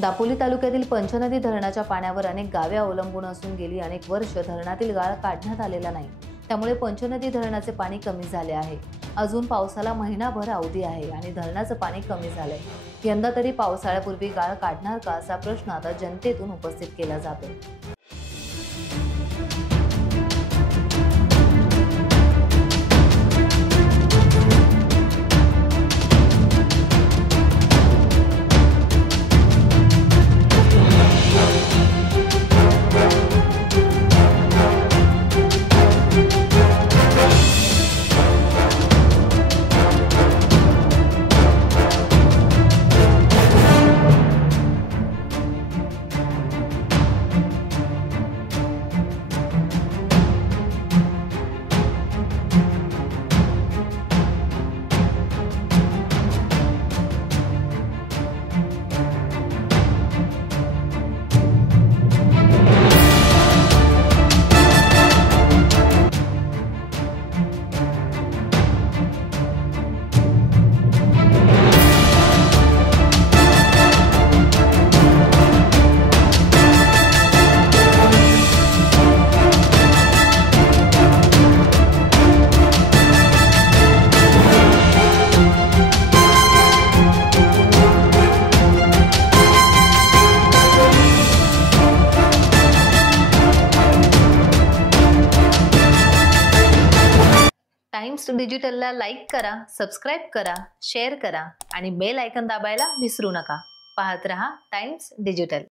दापोली तालुक्यातील पंचनदी धरणाच्या पाण्यावर अनेक गावे अवलंबून असून गेली अनेक वर्ष धरणातील गाळ काढण्यात आलेला नाही। त्यामुळे पंचनदी धरणाचे पाणी कमी झाले आहे। अजून पावसाला महिनाभर अवधी आहे आणि धरणाचं पाणी कमी झालंय। यंदा तरी पावसाळ्यापूर्वी गाळ काढणार का असा प्रश्न आता जनतेतून उपस्थित केला जातो। टाइम्स डिजिटलला लाईक करा, सबस्क्राइब करा, शेअर करा आणि बेल आयकॉन दाबायला विसरू नका। पाहत रहा टाइम्स डिजिटल।